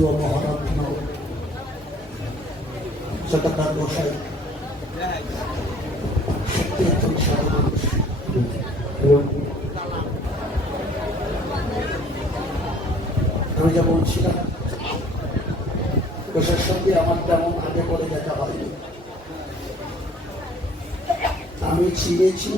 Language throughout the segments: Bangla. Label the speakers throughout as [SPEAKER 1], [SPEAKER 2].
[SPEAKER 1] বতীয় মহারত্ন শতকার গোসাই সত্যি একজন সাধু আমি যা বলছিলাম গোসাইয়ের সঙ্গে আমার তেমন আগে পরে দেখা হয়নি। আমি চিনেছি,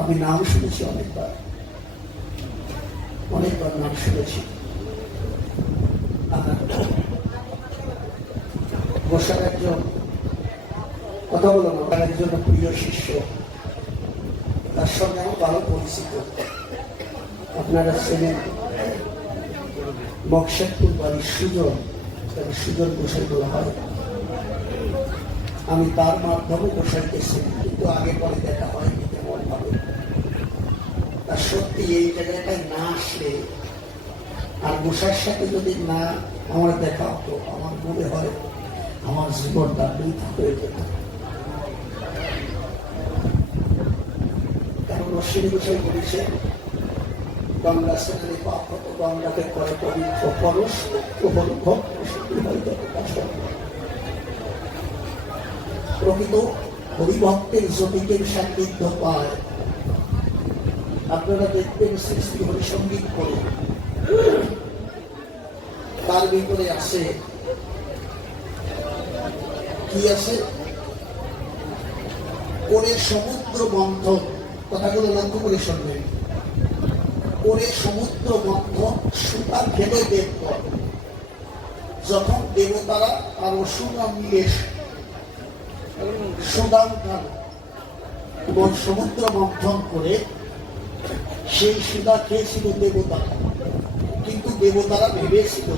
[SPEAKER 1] আমি নাম শুনেছি অনেকবার। অনেকবার নাম শুনেছি। বসার একজন কথা বলো না তার একজন প্রিয় শিষ্য। তার সঙ্গে আমার ভালো পরিচিত। আপনারা ছিলেন বক্সারপুর বাড়ির সুজন, তাকে সুজন গোসাই বলা হয়। আমি তার মাধ্যমে গোসাইকে চিনি, কিন্তু আগে পরে দেখা হয়নি তেমন ভাবে আর সত্যি এই জায়গাটায় না আসলে আর গোসাইর সাথে যদি না আমার দেখা হতো, আমার মনে হয় আমার জীবনটা বৃথা হয়ে যেত। কারণ অশ্বিনী গোসাই বলেছে গঙ্গা স্নানে পাপ হত গঙ্গাকে করে পবিত্র পরশ প্রবল ভক্ত হয় সম্ভব প্রকৃত হরিভক্তের জ্যোতিকের সান্নিধ্য পায়। আপনারা দেখবেন শ্রী হরিসঙ্গীত করে তার ভিতরে আছে কি আছে করে সমুদ্র মন্থন কথাগুলো লক্ষ্য করে শুনবেন করে সমুদ্র মন্থন সুতা খেলে দেখব যখন দেবতারা আর অসুরা মিলে সুদাম খান এবং সমুদ্র মন্থন করে, সেই সুদা খেয়েছিল দেবতারা দেবতারা ভেবেছিল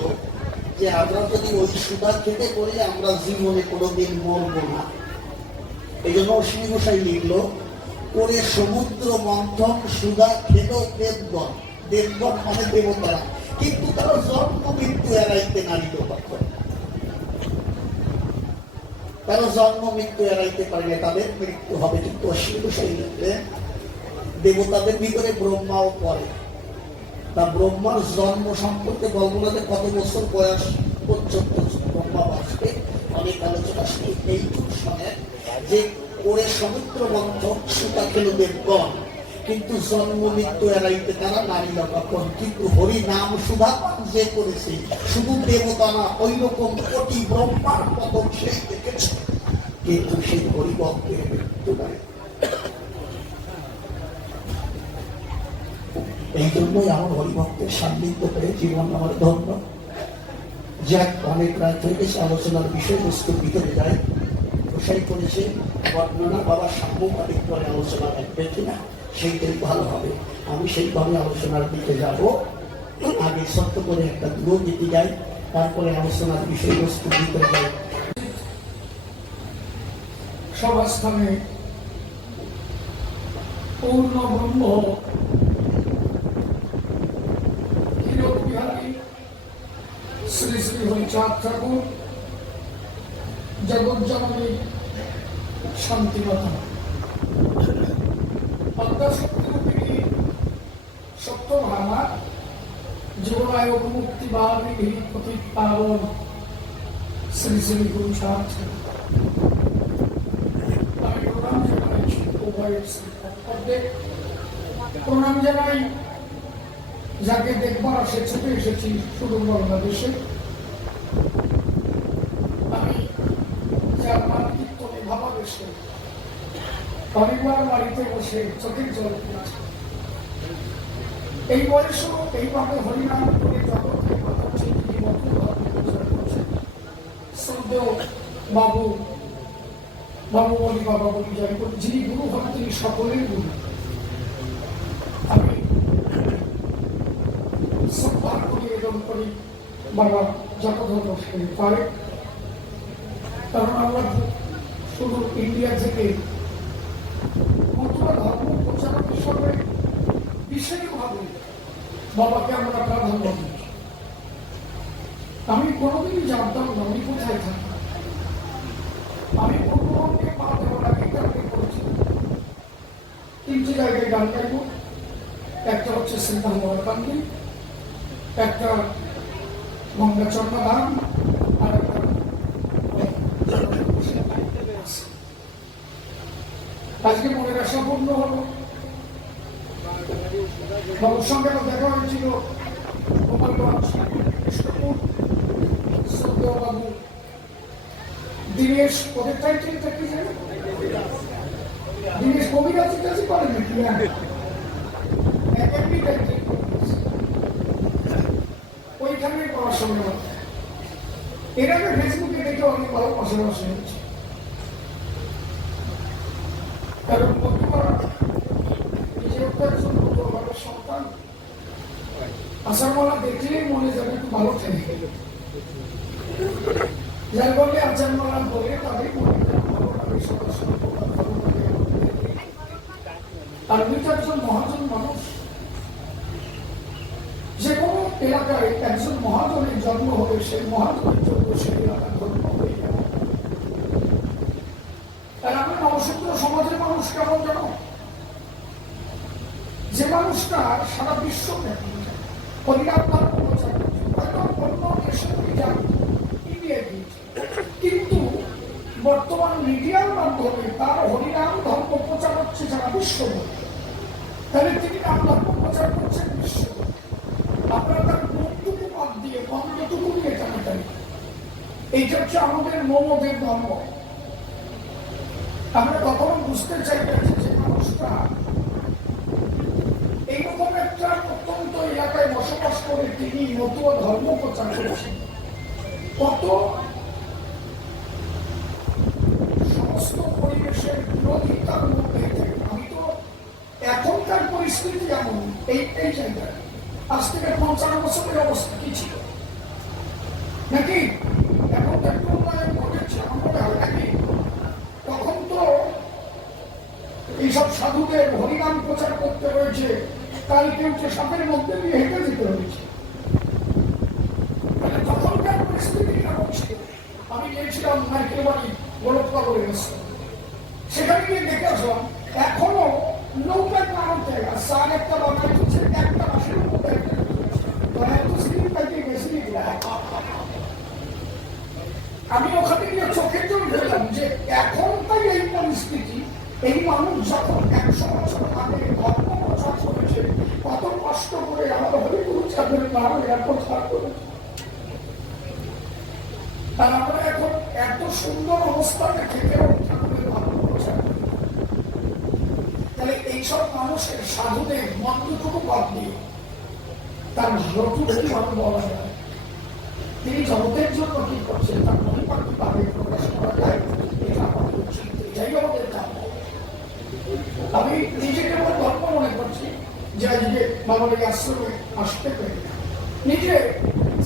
[SPEAKER 1] যে আমরা যদি ওই সুদা খেতে করি, আমরা জীবনে কোনোদিন মরব না। এই জন্য অশ্বিনী গোসাই লিখলো করে সমুদ্র মন্থন, সুদা খেল দেবগণ। দেবগণ মানে দেবতারা। কিন্তু তারা জন্ম মৃত্যু এড়াইতে নারিত পারত তারা জন্ম মৃত্যু এড়াইতে পারে না তাদের মৃত্যু হবে। কিন্তু অশ্বিনী গোসাই লিখলেন দেবতাদের ভিতরে ব্রহ্মাও পড়ে। তা ব্রহ্মার জন্ম সম্পর্কে না কত বছর বয়স? পর্যন্ত ব্রহ্মা বাঁচবে অনেক আলোচনা শুনি। এই শোনেন যে করে সমুদ্র মন্থ সুতা খেল দেবগণ, কিন্তু জন্ম মৃত্যু এড়াইতে তারা নারী লক্ষণ কিন্তু হরি নাম সুধা যে করেছে, শুধু দেবতা না ওই রকম কোটি ব্রহ্মার পতন সেই দেখেছে। কিন্তু সেই হরিভক্তের মৃত্যু নাই। এই জন্যই আমার হরিভক্তের সান্নিধ্য পেয়ে জীবন আমার ধন্য। যাক অনেক রাত হয়ে আলোচনার বিষয়বস্তু ভিতরে যায়। প্রসাই করেছে বর্ণনা বাবা সাম্যবাদিক করে আলোচনা রাখবে কিনা, সেইটাই ভালো হবে। আমি সেইভাবে আলোচনার দিকে যাব। আগে সত্য করে একটা দূর দিতে যাই, তারপরে আলোচনার বিষয়বস্তু ভিতরে যাই।
[SPEAKER 2] সভাস্থানে পূর্ণ ব্রহ্ম শ্রী হরিচাঁদ ঠাকুর। প্রতি পাবন শ্রী প্রণাম জানাই যাকে দেখবার আসে ছুটে এসেছি শুধু বাংলাদেশে আমি যার মাতৃত্ব ভাবাবেশে পরিবার বাড়িতে বসে চোখের জল পড়েছে এই বয়সও এইভাবে হরিনাম করে শ্রদ্ধেয় বাবু বাবু বলি বাবা বলি যাই বলি, যিনি গুরু হন তিনি সকলের গুরু। আমি শ্রদ্ধা করি এবং করি বাবা জগধর্ম সেন পারে, কারণ আমরা শুধু ইন্ডিয়া থেকে মথুরা ধর্ম প্রচারক হিসাবে বিশেষভাবে বাবাকে আমরা প্রাধান্য দিই আমি কোনোদিনই জানতাম না আমি কোথায় থাকেন। আমি পূর্ববঙ্গে পা করেছি। তিনটি জায়গায় গান গাইব। একটা হচ্ছে সিদ্ধান্ত কান্দি একটা গঙ্গা চন্দ্রধাম আর একটা আজকে মনের আশা পূর্ণ হলো। বাবুর দেখা হয়েছিল দীনেশ, ওদের টাইটেলটা কি জানো? দীনেশ কবিরাজি কাছে করে নাকি? টাইটেল করতে এর আগে ফেসবুকে দেখে অনেক ভালো পাশাপাশি হচ্ছে কারণ বন্ধুরা নিজের তো একজন ভালো সন্তান আসার মালা দেখলেই মনে যাবে একটু ভালো থাকে যার বলে বলে তাদের মনে আর মহাজন মানুষ। যে কোনো এলাকায় একজন মহাজনের জন্ম হবে সেই মহাজনের জন্য সেই এলাকার ধর্ম হয়ে আর সমাজের মানুষ কেমন জানো? যে মানুষটা সারা বিশ্ব হয়তো অন্য দেশে যান ইন্ডিয়ায় গিয়েছে কিন্তু বর্তমান মিডিয়ার মাধ্যমে তার হরিনাম ধর্ম প্রচার হচ্ছে সারা বিশ্ব তাহলে তিনি নাম ধর্ম প্রচার করছেন বিশ্ব আপনারা তার মুখটুকু বাদ দিয়ে বন্ধটুকু নিয়ে টানাটানি এইটা হচ্ছে আমাদের মোমদের ধর্ম। আমরা কখনো বুঝতে চাই না যে যে মানুষটা এইরকম একটা প্রত্যন্ত এলাকায় বসবাস করে নতুন ধর্ম প্রচার করেছেন কত সমস্ত পরিবেশের বিরোধিতার মধ্যে আমি তো এখনকার পরিস্থিতি এমন, এই এই জায়গায়। আজ থেকে পঞ্চান্ন বছরের অবস্থা কি ছিল? নাকি এখন উন্নয়ন ঘটেছে আমার নাকি? তখন তো এইসব সাধুদের হরিনাম প্রচার করতে হয়েছে কালকে উঠে সাপের মধ্যে দিয়ে হেঁটে যেতে হয়েছে মানে তখনকার পরিস্থিতি কেমন ছিল আমি গিয়েছিলাম নারকেল বাড়ি গোলকনগরে গেছে। সেখানে গিয়ে দেখে আসলাম এখনও নৌকার নাম জায়গা সার একটা বানাই হচ্ছে, একটা মাসের মধ্যে মানে আমি ওখানে গিয়ে চোখে চোখ দেখলাম যে এই পরিস্থিতি, এই মানুষ যখন একশো বছর আগে করেছে, কত কষ্ট করে আমার হরিগুরু ছাড় করেছে আর আমরা এখন এত সুন্দর অবস্থানে থেকেও ঠাকুরের তাহলে এইসব মানুষের সাধুদের মন্ত্রটুকু বাদ দিয়ে তার ভালোটুকু ভালো বলা যায় তিনি জগতের জন্য কি করছেন তার মহিমা কীভাবে প্রকাশ করা যায়? এটা আমাদের উচিত এটাই আমাদের আমি নিজেকে আমার গর্ব মনে করছি যে আজকে বাবার আশ্রমে আসতে পেরে। নিজে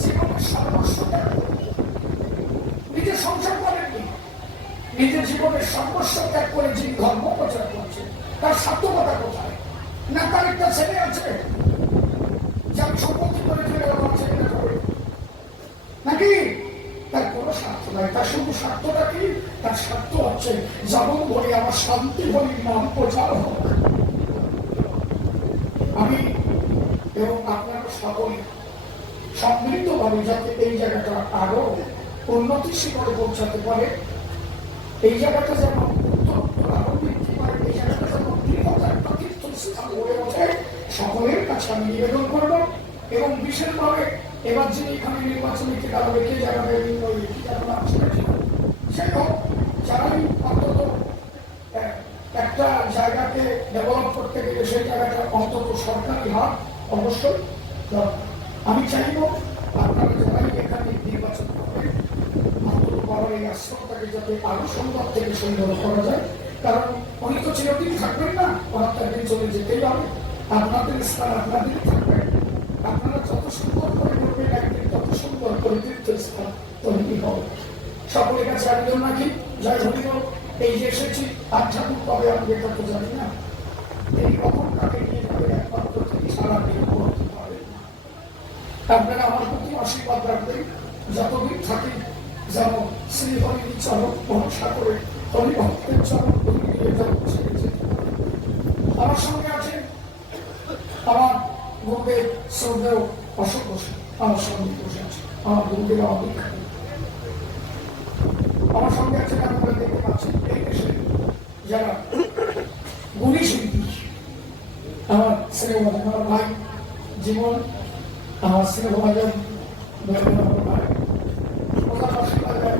[SPEAKER 2] জীবনের সর্বস্ব ত্যাগ করে, নিজের সংসার করেননি নিজের জীবনের সর্বস্ব ত্যাগ করে যিনি ধর্ম প্রচার করছে তার সার্থকতা কোথায়? না তার একটা ছেলে আছে যার সম্পত্তি করে ফেলে আমার নাকি? তার কোনো স্বার্থ নাই, তার শুধু স্বার্থটা কি? তার স্বার্থ হচ্ছে, যেমন বলি, আমার শান্তি বলি, নাম প্রচার হোক। আমি এবং আপনারা সকলে সমৃদ্ধভাবে যাতে এই জায়গাটা আরও উন্নতি শিখরে পৌঁছাতে পারে এই জায়গাটা যেন সকলের কাছে আমি নিবেদন করব এবং বিশেষভাবে এবার যিনি এখানে নির্বাচনে কে দাঁড়াবে কে জানাবে সেই হোক যারাই অন্তত একটা জায়গাকে ডেভেলপ করতে গেলে সেই জায়গাটা অন্তত সরকারি হাত অবশ্যই। আমি চাইব আপনারা যারাই এখানে নির্বাচন করবেন অন্তত বাবার এই যাতে আরও সুন্দর থেকে সুন্দর করা যায়। কারণ উনি তো চিরদিন থাকবেন না, ওনার একদিন চলে যেতেই হবে। আপনাদের স্থান আপনাদের থাকবে। আপনারা যত সুন্দর করে করবেন একদিন তত সুন্দর করে তীর্থস্থান তৈরি হবে। সকলের কাছে একজন নাকি জয় হরিবল এই যে এসেছি ঠাকুর কবে আমি এটা তো জানি না। এই রকম নিয়ে যাবে একমাত্র তিনি, সারা দিন করতে পারেন আপনারা আমার প্রতি আশীর্বাদ রাখবেন। যতদিন থাকি যেন শ্রী হরির চরণ ভরসা করে হরি ভক্তের চরণ ধরে নিয়ে যেন ছেড়ে যেতে পারে। আমার সঙ্গে আছেন আমার গুরুদেব শ্রদ্ধেয় অশোক বসু, আমার সঙ্গে বসে আছে, আমার গুরুদেব অপেক্ষা আমার সঙ্গে আছেন আপনারা দেখতে পাচ্ছেন এই দেশে যারা গুণী শিল্পী, আমার স্নেহবাদন আমার ভাই, জীবন, আমার স্নেহবাদন আমার ভাই ওরা বাঁশি বাজায়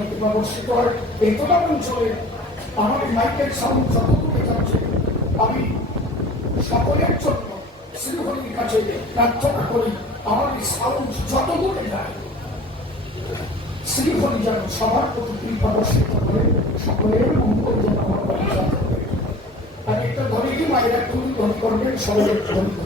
[SPEAKER 2] প্রদর্শিত হয় এতটা অঞ্চলে আমার এই মাইকের সাউন্ড যতটুকু যাচ্ছে আমি সকলের জন্য শ্রীহরির কাছে প্রার্থনা করি আমার এই সাউন্ড যতটুকু যায় শ্রীহরি যেন সবার প্রতি প্রদর্শিত করে সকলের মঙ্গল যেন আমার বাড়ি একটা ধরে কি মায়েরা তুমি ধরে করবেন সবাই করবে